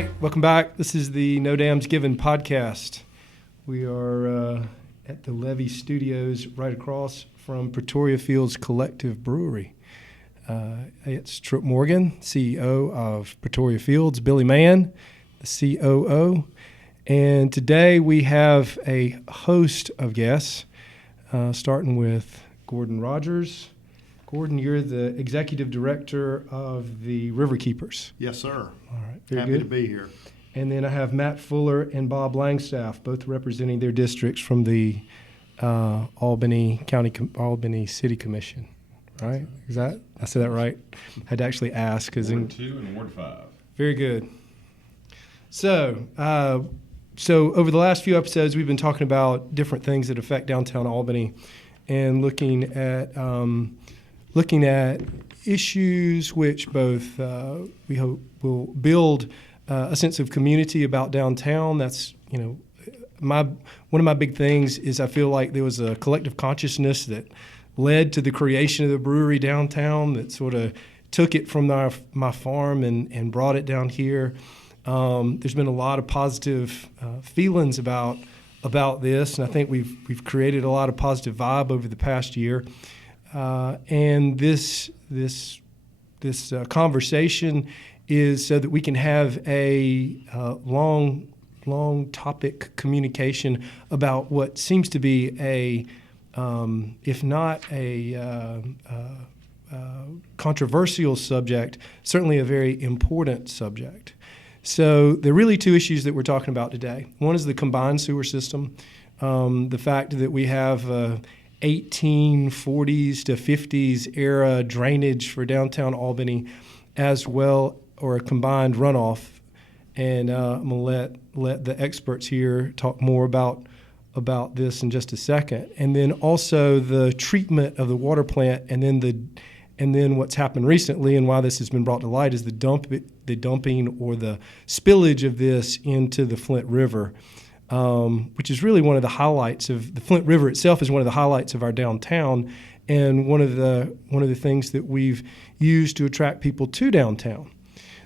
right, welcome back. This is the No Dams Given podcast. We are at the Levy Studios right across from Pretoria Fields Collective Brewery. It's Trip Morgan, CEO of Pretoria Fields, Billy Mann, the COO, and today we have a host of guests, starting with Gordon Rogers. Gordon, you're the executive director of the River Keepers. Yes, sir. All right, very Happy good. to be here. And then I have Matt Fuller and Bob Langstaff, both representing their districts from the Albany City Commission. Right? Is that I said that right? I had to actually ask because Ward 2 and Ward 5. Very good. So over the last few episodes, we've been talking about different things that affect downtown Albany, and looking at issues which both we hope will build a sense of community about downtown. That's, one of my big things is I feel like there was a collective consciousness that led to the creation of the brewery downtown that sort of took it from my farm and brought it down here. There's been a lot of positive feelings about this, and I think we've created a lot of positive vibe over the past year. And this conversation is so that we can have a long topic communication about what seems to be if not a controversial subject, certainly a very important subject. So there are really two issues that we're talking about today. One is the combined sewer system, the fact that we have 1840s to 50s era drainage for downtown Albany, as well, or a combined runoff. And I'm going to let the experts here talk more about this in just a second. And then also the treatment of the water plant, and then what's happened recently and why this has been brought to light is the dumping or the spillage of this into the Flint River. Which is really one of the highlights of the Flint River itself is one of the highlights of our downtown, and one of the things that we've used to attract people to downtown.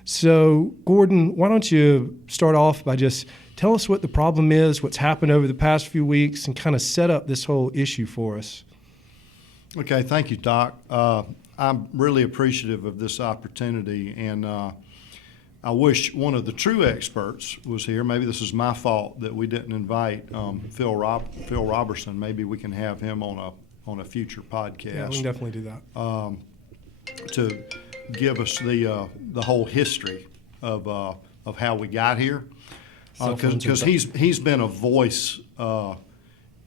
So, Gordon, why don't you start off by just tell us what the problem is, what's happened over the past few weeks, and kind of set up this whole issue for us. Okay, thank you, Doc. I'm really appreciative of this opportunity, and I wish one of the true experts was here. Maybe this is my fault that we didn't invite Phil Robertson. Maybe we can have him on a future podcast. Yeah, we can definitely do that. To give us the whole history of how we got here, because he's been a voice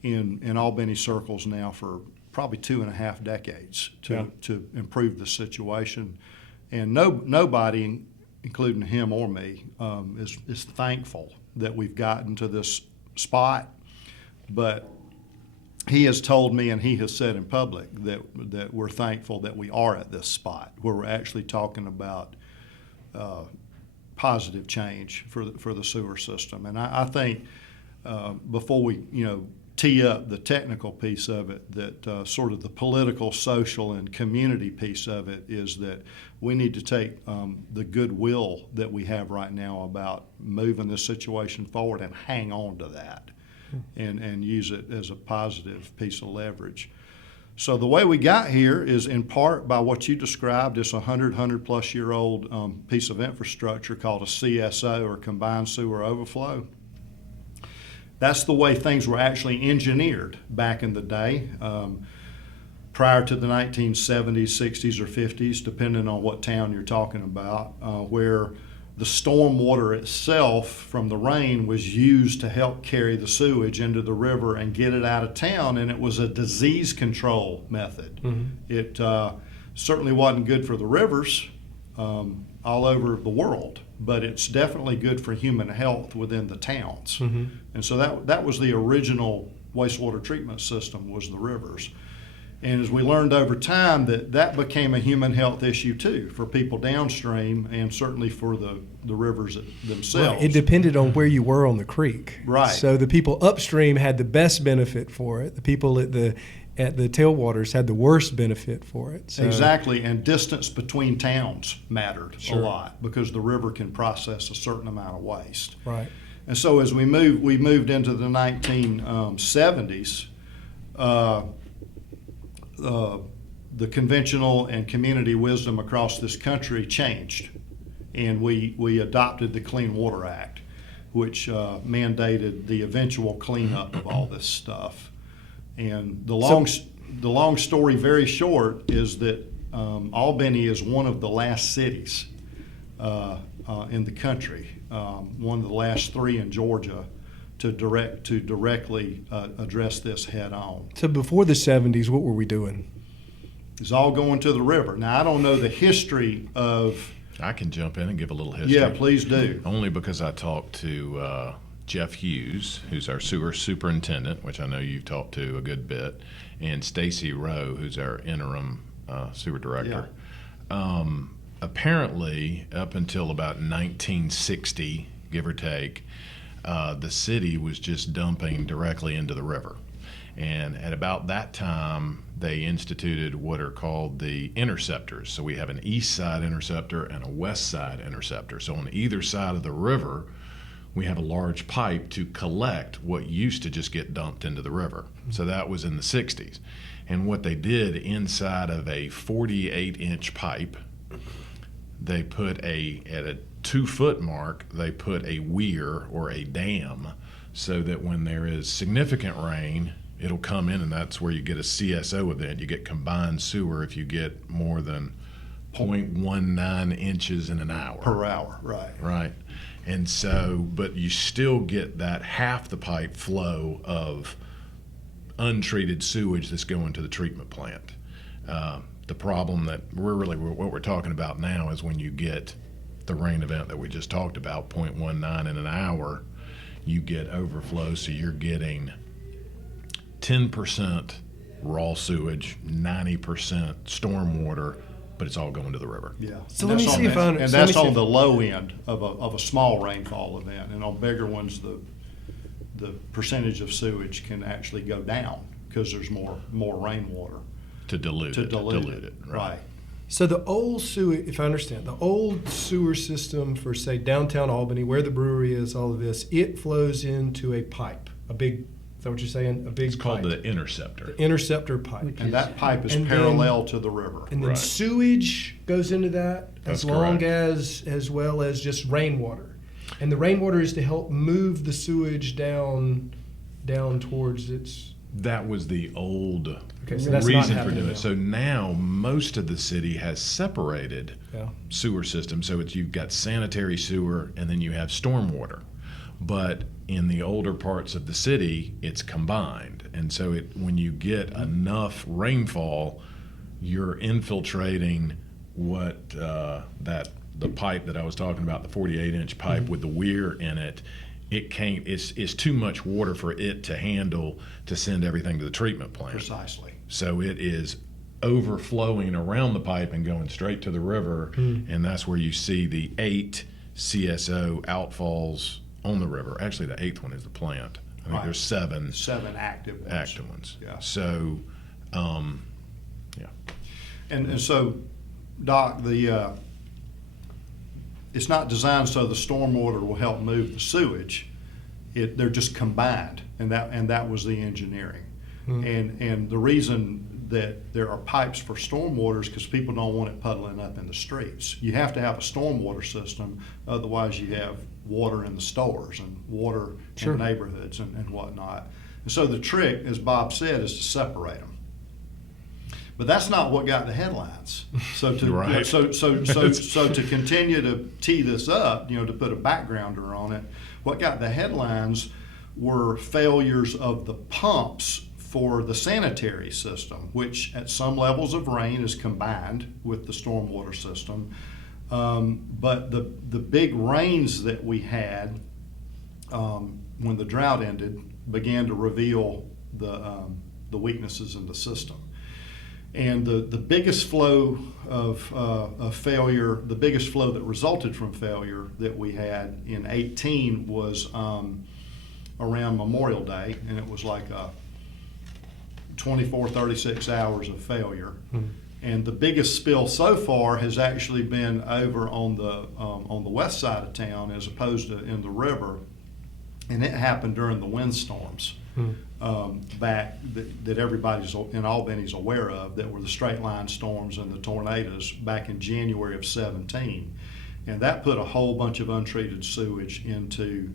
in Albany circles now for probably 2.5 decades to improve the situation, and nobody, including him or me, is thankful that we've gotten to this spot. But he has told me, and he has said in public, that we're thankful that we are at this spot where we're actually talking about positive change for the sewer system. And I think before we tee up the technical piece of it, that sort of the political, social, and community piece of it is that we need to take the goodwill that we have right now about moving this situation forward and hang on to that and use it as a positive piece of leverage. So the way we got here is in part by what you described as a 100+ year old piece of infrastructure called a CSO, or combined sewer overflow. That's the way things were actually engineered back in the day, prior to the 1970s, 60s, or 50s, depending on what town you're talking about, where the storm water itself from the rain was used to help carry the sewage into the river and get it out of town, and it was a disease control method. Mm-hmm. It certainly wasn't good for the rivers all over the world, but it's definitely good for human health within the towns. Mm-hmm. And so that was the original wastewater treatment system, was the rivers. And as we learned over time, that became a human health issue too for people downstream, and certainly for the rivers themselves. Right. It depended on where you were on the creek. Right. So the people upstream had the best benefit for it. The people at the at the tailwaters had the worst benefit for it. So, Exactly, and distance between towns mattered a Sure. lot because the river can process a certain amount of waste. right. And so as we moved into the 1970s, the conventional and community wisdom across this country changed, and we adopted the Clean Water Act, which mandated the eventual cleanup of all this stuff. And the long story very short is that Albany is one of the last cities in the country, one of the last 3 in Georgia to directly address this head on. So before the 70s, what were we doing? It's all going to the river. Now I don't know the history of. I can jump in and give a little history. Yeah, please do. Only because I talked to Jeff Hughes, who's our sewer superintendent, which I know you've talked to a good bit, and Stacy Rowe, who's our interim sewer director. Yeah. Apparently, up until about 1960, give or take, the city was just dumping directly into the river. And at about that time, they instituted what are called the interceptors. So we have an east side interceptor and a west side interceptor. So on either side of the river, we have a large pipe to collect what used to just get dumped into the river. So that was in the 60s. And what they did inside of a 48-inch pipe, they put at a 2-foot mark, they put a weir or a dam so that when there is significant rain, it'll come in, and that's where you get a CSO event. You get combined sewer if you get more than 0.19 inches in an hour. Per hour, right. Right. And so, but you still get that half the pipe flow of untreated sewage that's going to the treatment plant. The problem that what we're talking about now is when you get the rain event that we just talked about, 0.19 in an hour, you get overflow, so you're getting 10% raw sewage, 90% stormwater, but it's all going to the river. Yeah. So And let me that's see on if that- I- And so let me that's see on if- the low end of a small rainfall event, and on bigger ones, the percentage of sewage can actually go down because there's more rainwater To dilute it. Right. So the old sewer, if I understand, the old sewer system for, say, downtown Albany, where the brewery is, all of this, it flows into a pipe, a big, is that what you're saying? A big It's called pipe. the interceptor. Interceptor pipe. And that pipe is And then- parallel to the river. And then Right. sewage goes into that That's as well as just rainwater. And the rainwater is to help move the sewage down towards its. That was the old Okay, so that's not reason for happening doing now. it. So now most of the city has separated Yeah. sewer systems. So you've got sanitary sewer and then you have stormwater. But in the older parts of the city, it's combined. And so when you get enough rainfall, you're infiltrating what the pipe that I was talking about, the 48-inch pipe Mm-hmm. with the weir in it. It's too much water for it to handle to send everything to the treatment plant. Precisely. So it is overflowing around the pipe and going straight to the river, and that's where you see the 8 CSO outfalls on the river. Actually, the 8th one is the plant. I think Right. there's 7 7 active ones. active ones. Yeah. So, yeah. And so, Doc, it's not designed so the stormwater will help move the sewage. They're just combined, and that was the engineering. And the reason that there are pipes for stormwater is because people don't want it puddling up in the streets. You have to have a stormwater system, otherwise you have water in the stores and water Sure. in neighborhoods and whatnot. And so the trick, as Bob said, is to separate them. But that's not what got the headlines. So to Right. so to continue to tee this up, to put a backgrounder on it, what got the headlines were failures of the pumps for the sanitary system, which at some levels of rain is combined with the stormwater system. But the big rains that we had when the drought ended began to reveal the weaknesses in the system. And the biggest flow of failure, the biggest flow that resulted from failure that we had in 18 was around Memorial Day, and it was like 24, 36 hours of failure. And the biggest spill so far has actually been over on the west side of town as opposed to in the river. And it happened during the windstorms back that everybody's in Albany's aware of, that were the straight line storms and the tornadoes back in January of 17. And that put a whole bunch of untreated sewage into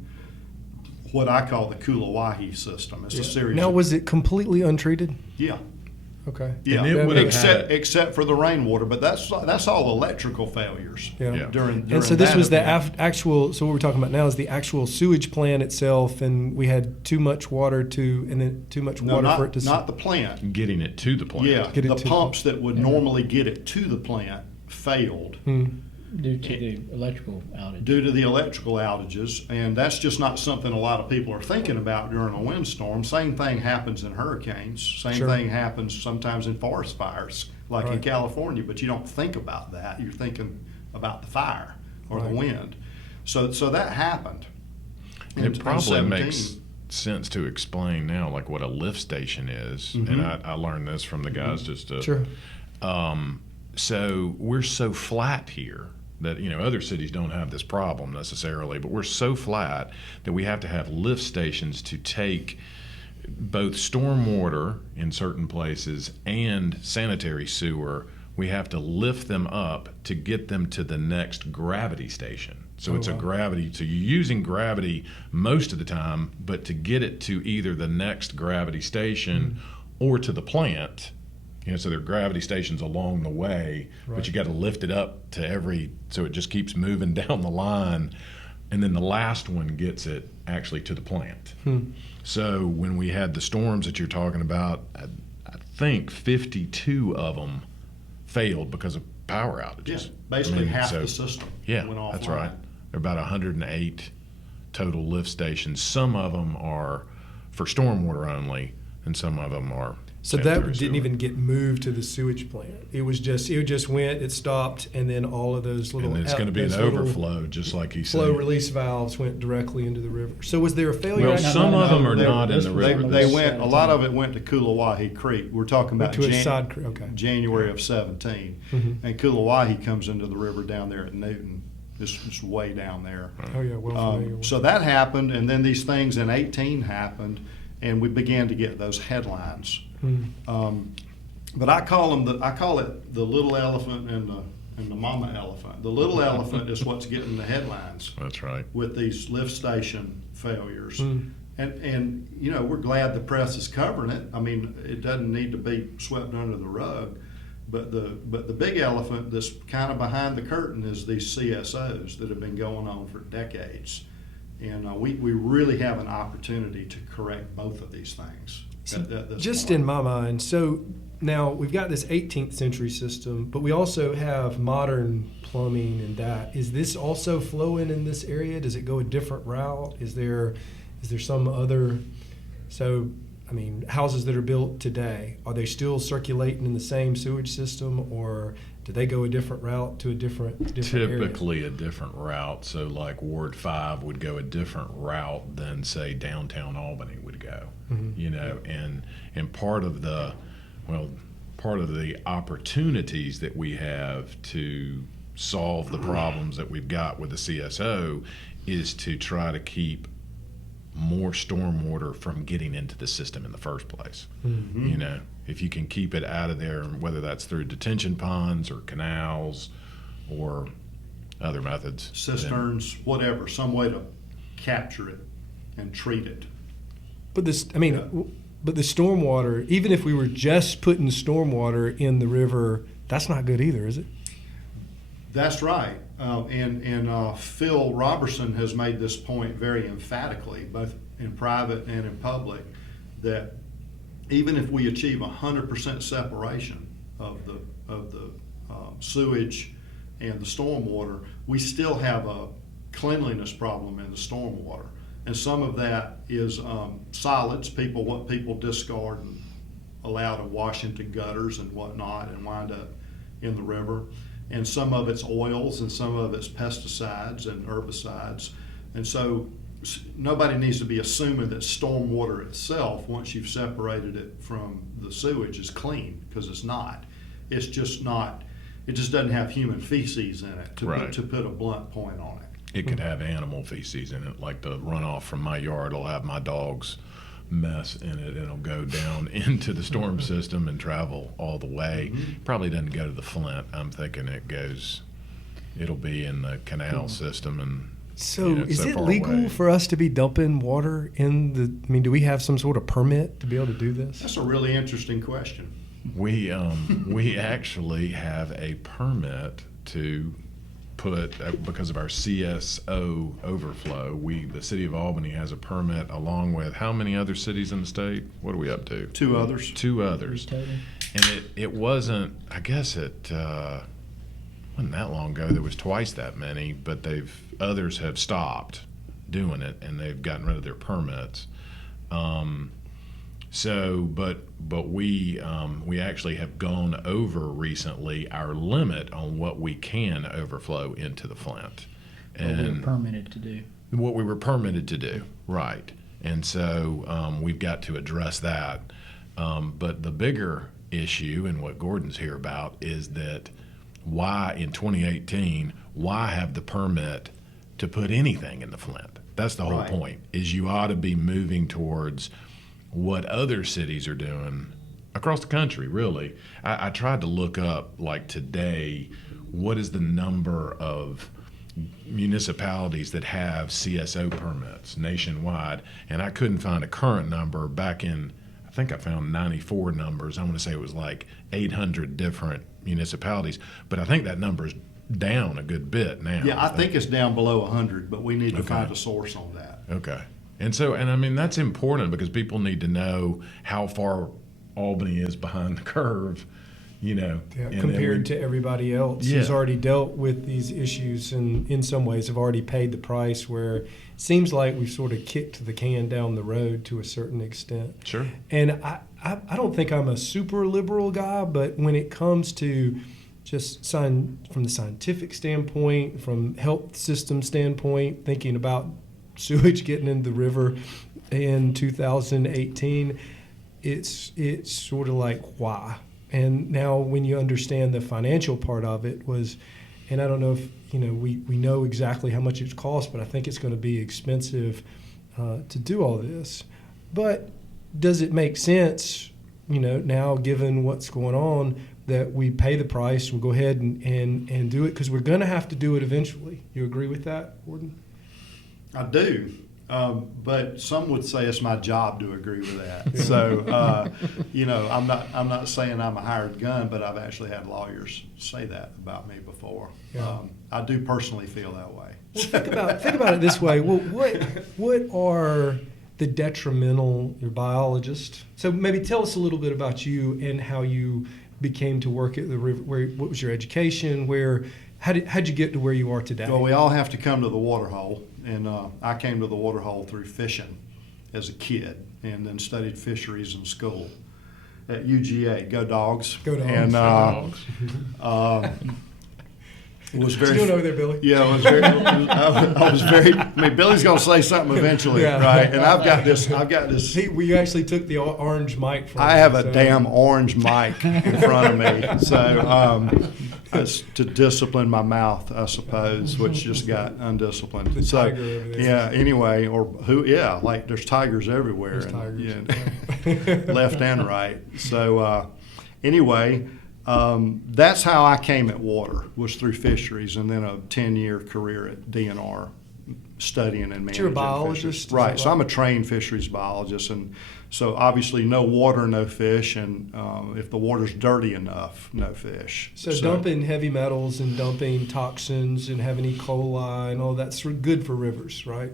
what I call the Kulawahi system. It's a series Now, of, was it completely untreated? yeah. Okay. Yeah, And it would have except for the rainwater, but that's all electrical failures. Yeah. During And so this was the event. actual. So what we're talking about now is the actual sewage plant itself, and we had too much water and then too much No, water for it to. not the plant. Getting it to the plant. Yeah, Get it the to pumps that would normally get it to the plant failed Due to the electrical outage. due to the electrical outages, and that's just not something a lot of people are thinking about during a windstorm. Same thing happens in hurricanes. Same Sure. thing happens sometimes in forest fires, like in Right. California, but you don't think about that. You're thinking about the fire or the Right. wind. So that happened. And in it probably 17. makes sense to explain now, like what a lift station is. And I learned this from the guys just to. Sure. So we're so flat here that, other cities don't have this problem necessarily, but we're so flat that we have to have lift stations to take both stormwater in certain places and sanitary sewer. We have to lift them up to get them to the next gravity station. So it's a gravity, so you're using gravity most of the time, but to get it to either the next gravity station or to the plant, so there are gravity stations along the way, but you got to lift it up to so it just keeps moving down the line. And then the last one gets it actually to the plant. So when we had the storms that you're talking about, I think 52 of them failed because of power outages. Yeah, basically half so- the system Yeah, went offline. that's right. There are about 108 total lift stations. Some of them are for stormwater only, and some of them are. So that sanitary didn't sewer. even get moved to the sewage plant. It just went, it stopped, and then all of those little. And it's going to be an those little overflow, just like he said. Flow release valves went directly into the river. So was there a failure? Well, actually? some of them are They- not in the they- river. They went. A lot of it went to Kulawahi Creek. We're talking about Went to a side creek, okay. January of 17, and Kulawahi comes into the river down there at Newton. It's way down there. Oh yeah, well familiar with. So that happened, and then these things in 18 happened, and we began to get those headlines. But I call it the little elephant and the mama elephant. The little elephant is what's getting the headlines That's right. with these lift station failures. And we're glad the press is covering it. I mean, it doesn't need to be swept under the rug. But the big elephant that's kind of behind the curtain is these CSOs that have been going on for decades. And we really have an opportunity to correct both of these things. Just in my mind, so now we've got this 18th century system, but we also have modern plumbing and that. Is this also flowing in this area? Does it go a different route? Is there some other, so, I mean, houses that are built today, are they still circulating in the same sewage system, or do they go a different route to a different area? Typically a different route. So like Ward 5 would go a different route than say downtown Albany would go. And part of the opportunities that we have to solve the problems that we've got with the CSO is to try to keep more stormwater from getting into the system in the first place. If you can keep it out of there, whether that's through detention ponds or canals or other methods. Cisterns, whatever, some way to capture it and treat it. But but the stormwater, even if we were just putting stormwater in the river, that's not good either, is it? That's right. And Phil Robertson has made this point very emphatically, both in private and in public, that even if we achieve 100% separation of the sewage and the stormwater, we still have a cleanliness problem in the stormwater. And some of that is solids, what people discard and allow to wash into gutters and whatnot and wind up in the river. And some of it's oils and some of it's pesticides and herbicides. And so nobody needs to be assuming that stormwater itself, once you've separated it from the sewage, is clean, because it's not. It's just not. It just doesn't have human feces in it, to put a blunt point on it. It could have animal feces in it, like the runoff from my yard will have my dog's mess in it. It'll go down into the storm system and travel all the way. Probably doesn't go to the Flint. I'm thinking it'll be in the canal system. And So it's is so it far legal away. for us to be dumping water in the, I mean, do we have some sort of permit to be able to do this? That's a really interesting question. We actually have a permit to put, because of our CSO overflow, the city of Albany has a permit along with how many other cities in the state? What are we up to? Two others. Two others. Total. And it wasn't, I guess it wasn't that long ago, there was twice that many, but others have stopped doing it and they've gotten rid of their permits. But we actually have gone over recently our limit on what we can overflow into the Flint. What we were permitted to do. What we were permitted to do, right. And so we've got to address that. But the bigger issue, and what Gordon's here about, is that why in 2018, why have the permit to put anything in the Flint? That's the whole Right. point, is you ought to be moving towards what other cities are doing across the country, really. I tried to look up, like today, what is the number of municipalities that have CSO permits nationwide, and I couldn't find a current number. Back in, I think I found 94 numbers. I want to say it was like 800 different municipalities, but I think that number is down a good bit now. Yeah, I think it's down below 100, but we need to Okay. find a source on that. Okay. And I mean, that's important because people need to know how far Albany is behind the curve, Yeah, and then compared to everybody else who's Yeah. already dealt with these issues and in some ways have already paid the price, where it seems like we've sort of kicked the can down the road to a certain extent. Sure. And I don't think I'm a super liberal guy, but when it comes to just from the scientific standpoint, from health system standpoint, thinking about sewage getting into the river in 2018, it's sort of like, why? And now when you understand the financial part of it was, and I don't know if, we know exactly how much it costs, but I think it's going to be expensive to do all this. But does it make sense, now given what's going on, that we pay the price and go ahead and do it? Because we're going to have to do it eventually. You agree with that, Gordon? I do, but some would say it's my job to agree with that. So, I'm not saying I'm a hired gun, but I've actually had lawyers say that about me before. Yeah. I do personally feel that way. Well, think about it this way. Well, what are the detrimental? You're a biologist, so maybe tell us a little bit about you and how you became to work at the river. What was your education? How'd you get to where you are today? Well, we all have to come to the water hole, and I came to the water hole through fishing as a kid, and then studied fisheries in school at UGA. Go Dogs! Go Dogs! And Dogs. it was very. Still over there, Billy. Yeah, it was very. I was very. I mean, Billy's gonna say something eventually, Yeah. right? And I've got this. We actually took the orange mic from I him, have a so- damn orange mic in front of me, so it's to discipline my mouth, I suppose, which just got undisciplined. The So, tiger over there. yeah. Anyway, like there's tigers everywhere, There's tigers. yeah, left and right. So anyway, that's how I came at water, was through fisheries, and then a 10-year career at DNR, studying and managing. you're a biologist, fisheries. is Right? that So I'm right? a trained fisheries biologist, and so obviously no water, no fish, and if the water's dirty enough, no fish. So dumping heavy metals and dumping toxins and having E. coli and all that's good for rivers, right?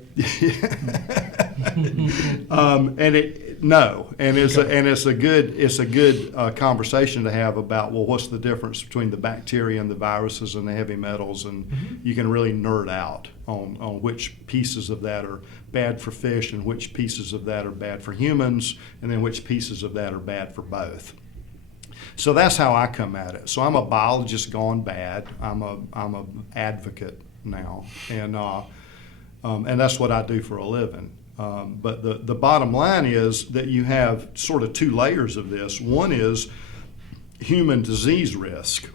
It's a good conversation to have about, well, what's the difference between the bacteria and the viruses and the heavy metals, and you can really nerd out on which pieces of that are bad for fish and which pieces of that are bad for humans, and then which pieces of that are bad for both. So that's how I come at it. So I'm a biologist gone bad. I'm a advocate now, and And that's what I do for a living. But the bottom line is that you have sort of two layers of this. One is human disease risk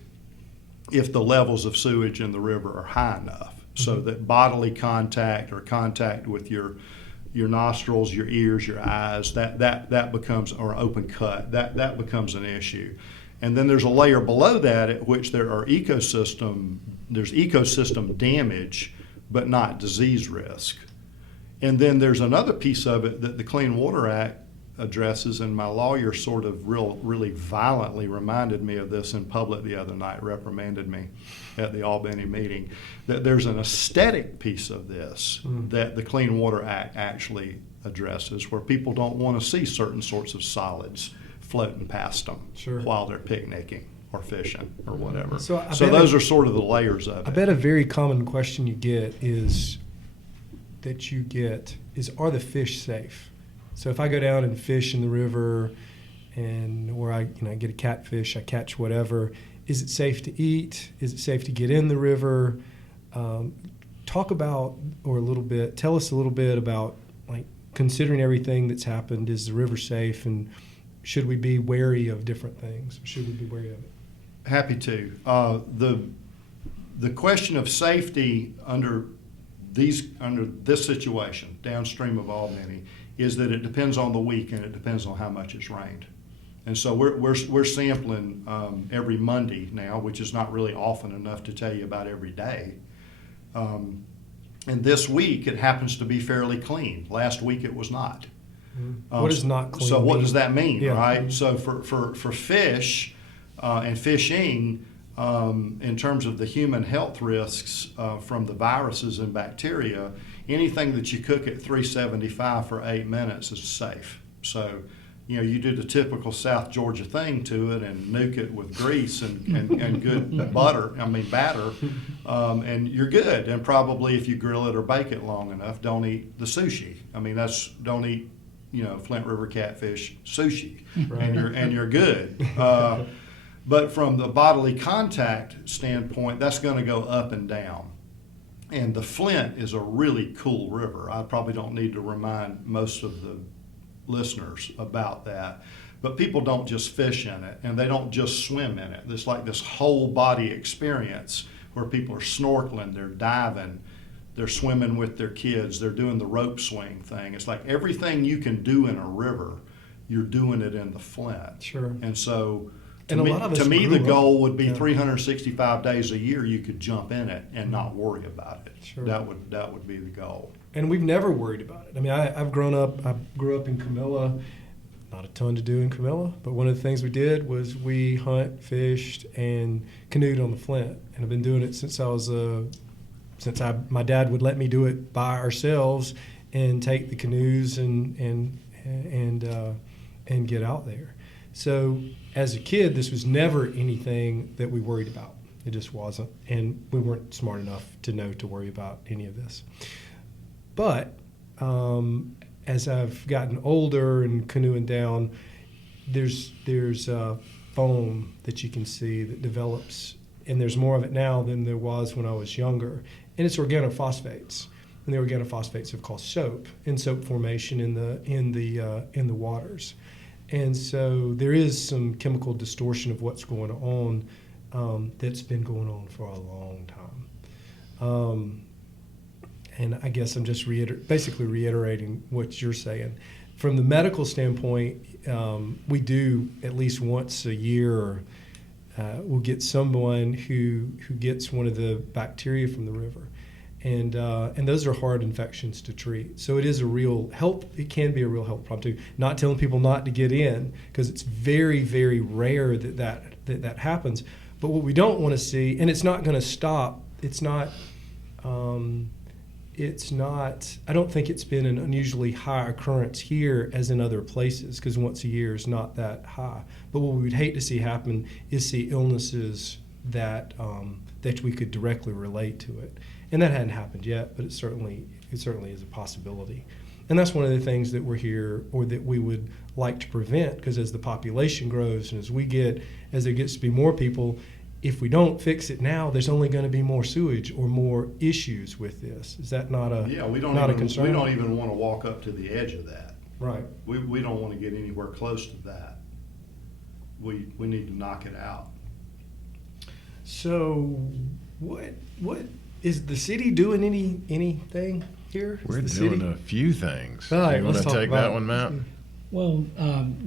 if the levels of sewage in the river are high enough, so that bodily contact or contact with your nostrils, your ears, your eyes, that becomes, or open cut, that becomes an issue. And then there's a layer below that at which there's ecosystem damage, but not disease risk. And then there's another piece of it that the Clean Water Act addresses, and my lawyer sort of really violently reminded me of this in public the other night, reprimanded me at the Albany meeting, that there's an aesthetic piece of this that the Clean Water Act actually addresses, where people don't want to see certain sorts of solids floating past them while they're picnicking or fishing or whatever. So those are sort of the layers of it. I bet a very common question you get is, are the fish safe? So if I go down and fish in the river, or I get a catfish, I catch whatever, is it safe to eat? Is it safe to get in the river? Talk about, tell us a little bit about, like, considering everything that's happened, is the river safe, and should we be wary of different things? Should we be wary of it? Happy to. The question of safety under this situation downstream of Albany is that it depends on the week and it depends on how much it's rained. And so we're sampling every Monday now, which is not really often enough to tell you about every day. And this week it happens to be fairly clean. Last week it was not. What does not clean So what mean? does that mean, Yeah. right? So for fish and fishing, in terms of the human health risks from the viruses and bacteria, anything that you cook at 375 for 8 minutes is safe. So, you do the typical South Georgia thing to it and nuke it with grease and good batter, and you're good. And probably if you grill it or bake it long enough, don't eat the sushi. Don't eat, Flint River catfish sushi, and you're good. But from the bodily contact standpoint, that's going to go up and down. And the Flint is a really cool river. I probably don't need to remind most of the listeners about that. But people don't just fish in it, and they don't just swim in it. It's like this whole body experience where people are snorkeling, they're diving, they're swimming with their kids, they're doing the rope swing thing. It's like everything you can do in a river, you're doing it in the Flint. Sure. And so And a lot of us to me, grew the up- goal would be yeah. 365 days a year you could jump in it and not worry about it. Sure. That would be the goal. And we've never worried about it. I grew up in Camilla, not a ton to do in Camilla, but one of the things we did was we hunt, fished, and canoed on the Flint. And I've been doing it since my dad would let me do it by ourselves and take the canoes and get out there. So as a kid, this was never anything that we worried about. It just wasn't. And we weren't smart enough to know to worry about any of this. But as I've gotten older and canoeing down, there's foam that you can see that develops, and there's more of it now than there was when I was younger. And it's organophosphates. And the organophosphates have caused soap and soap formation in the waters. And so there is some chemical distortion of what's going on that's been going on for a long time. And I guess I'm just basically reiterating what you're saying. From the medical standpoint, we do at least once a year, we'll get someone who gets one of the bacteria from the river. And those are hard infections to treat. So it is a real health. It can be a real health problem too. Not telling people not to get in, because it's very, very rare that happens. But what we don't want to see, and it's not going to stop. It's not. I don't think it's been an unusually high occurrence here as in other places, because once a year is not that high. But what we would hate to see happen is see illnesses that we could directly relate to it. And that hadn't happened yet, but it certainly is a possibility. And that's one of the things that we're here, or that we would like to prevent, because as the population grows and as there gets to be more people, if we don't fix it now, there's only going to be more sewage or more issues with this. Is that not a Yeah, we don't not even, a concern? we don't even want to walk up to the edge of that. Right. We don't want to get anywhere close to that. We need to knock it out. So, what is the city doing anything here? We're Is the doing city? a few things. All right, You want let's to talk take about that it. one, Matt? Well,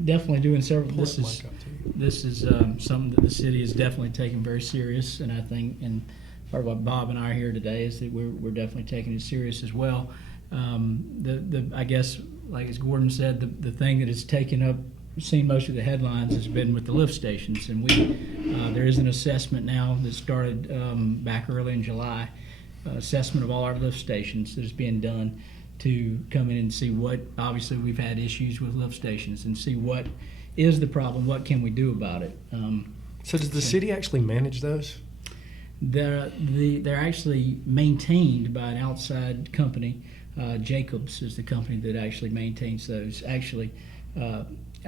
definitely doing several. Pull that mic up to you. This is something that the city is definitely taking very serious, and I think, and part of what Bob and I are here today is that we're definitely taking it serious as well. I guess, like as Gordon said, the thing that has taken up, seen most of the headlines has been with the lift stations, and there is an assessment now that started back early in July, assessment of all our lift stations that is being done to come in and see what, obviously we've had issues with lift stations, and see what is the problem, what can we do about it. So does the city actually manage those? They're actually maintained by an outside company. Jacobs is the company that actually maintains those.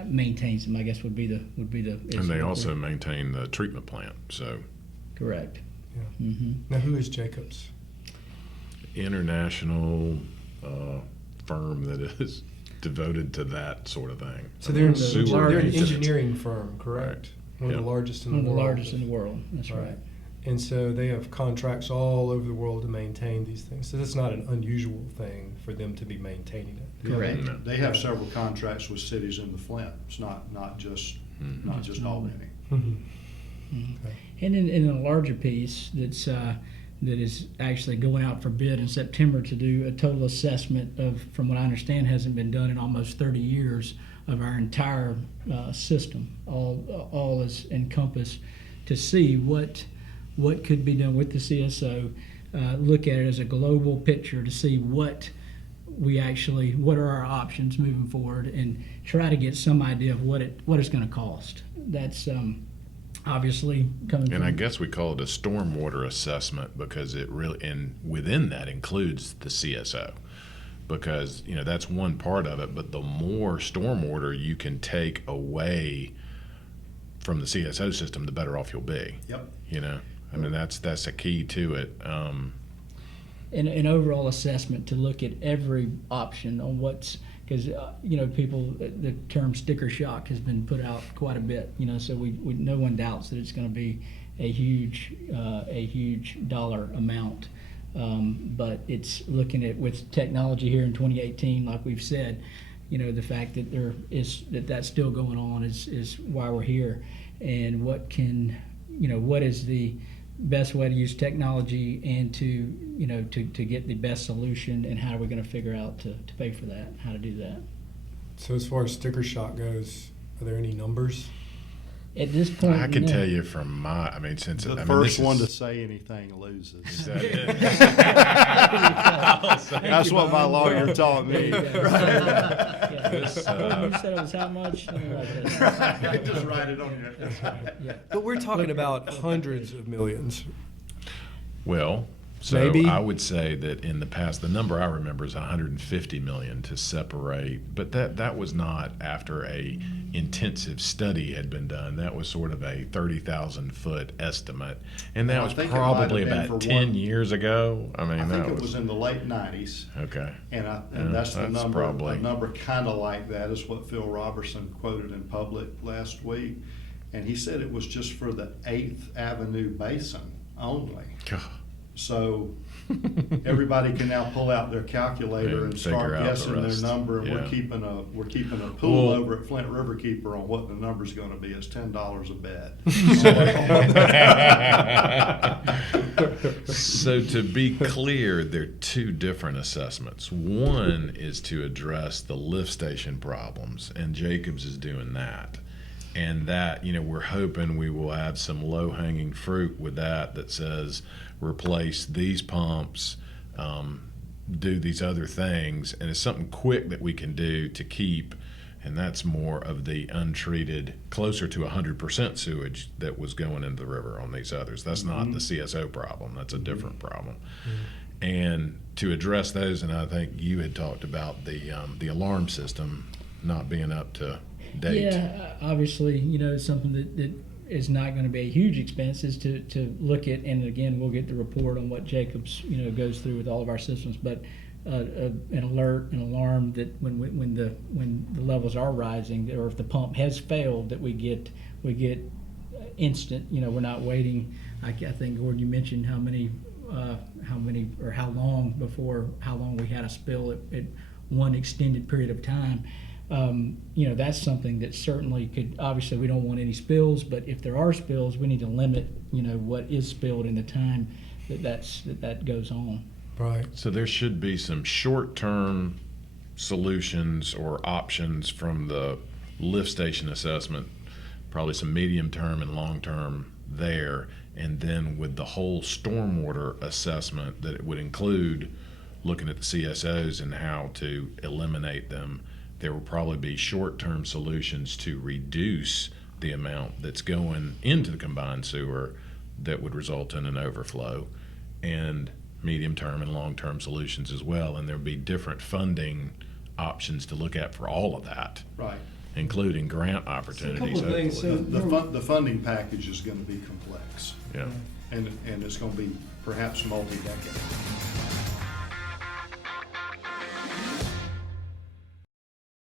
Maintains them, I guess would be the. And they also maintain the treatment plant. So correct. Yeah. Mm-hmm. Now, who is Jacobs? international firm that is devoted to that sort of thing. So they're, Sewer they're an maintenance. engineering firm, correct? Right. One of Yeah. the largest in One the of the world. largest in the world. That's right. And so they have contracts all over the world to maintain these things. So that's not an unusual thing for them to be maintaining it. Correct. No. They have several contracts with cities in the Flint. It's not just Albany. And in a larger piece that is actually going out for bid in September to do a total assessment of, from what I understand, hasn't been done in almost 30 years, of our entire system, all is encompassed, to see what could be done with the CSO, look at it as a global picture to see what are our options moving forward, and try to get some idea of what it's going to cost. That's obviously coming And from, I guess we call it a stormwater assessment because it really, and within that includes the CSO, because that's one part of it. But the more stormwater you can take away from the CSO system, the better off you'll be. Yep. I mean that's a key to it. an overall assessment to look at every option on what's, because people, the term sticker shock has been put out quite a bit, so we no one doubts that it's going to be a huge dollar amount, but it's looking at, with technology here in 2018, like we've said, the fact that that's still going on is why we're here, and what is the best way to use technology and to get the best solution, and how are we going to figure out to pay for that, how to do that. So as far as sticker shock goes, are there any numbers? At this point, I can no. tell you from since The this first one to is- say anything loses. Is that it? That's what my lawyer taught me. Yeah. This, You said it was how much? Let me write that. Just write it on your. Yeah. But we're talking about hundreds of millions. Well, so Maybe. I would say that in the past, the number I remember is 150 million to separate, but that was not after a intensive study had been done. That was sort of a 30,000 foot estimate, and that Well, I was think it might probably have been about for 10 one- years ago. I mean, I that think it was in the late 90s. okay. And Yeah, that's the that's number. probably- A number kind of like that is what Phil Robertson quoted in public last week, and he said it was just for the 8th Avenue Basin only. So everybody can now pull out their calculator And and start figure out the guessing their rest. number, and Yeah. we're keeping a pool Well- over at Flint Riverkeeper on what the number's going to be. It's $10 a bed. So to be clear, there are two different assessments. One is to address the lift station problems, and Jacobs is doing that. And that, we're hoping we will have some low-hanging fruit with that says replace these pumps, do these other things, and it's something quick that we can do to keep, and that's more of the untreated, closer to 100% sewage that was going into the river on these others. That's not the CSO problem. That's a different problem. And to address those, and I think you had talked about the alarm system not being up to date. Yeah, obviously, it's something that is not going to be a huge expense is to look at, and again, we'll get the report on what Jacobs, goes through with all of our systems, but an alert, an alarm that when the levels are rising, or if the pump has failed, that we get instant. We're not waiting. I think, Gordon, you mentioned how long we had a spill at one extended period of time. That's something that certainly could, obviously we don't want any spills, but if there are spills, we need to limit, what is spilled in the time that goes on. Right. So there should be some short-term solutions or options from the lift station assessment, probably some medium-term and long-term there, and then with the whole stormwater assessment that it would include looking at the CSOs and how to eliminate them. There will probably be short-term solutions to reduce the amount that's going into the combined sewer that would result in an overflow, and medium-term and long-term solutions as well. And there'll be different funding options to look at for all of that, Right. including grant opportunities. couple of things. hopefully. The funding package is going to be complex, Yeah. and it's going to be perhaps multi-decade.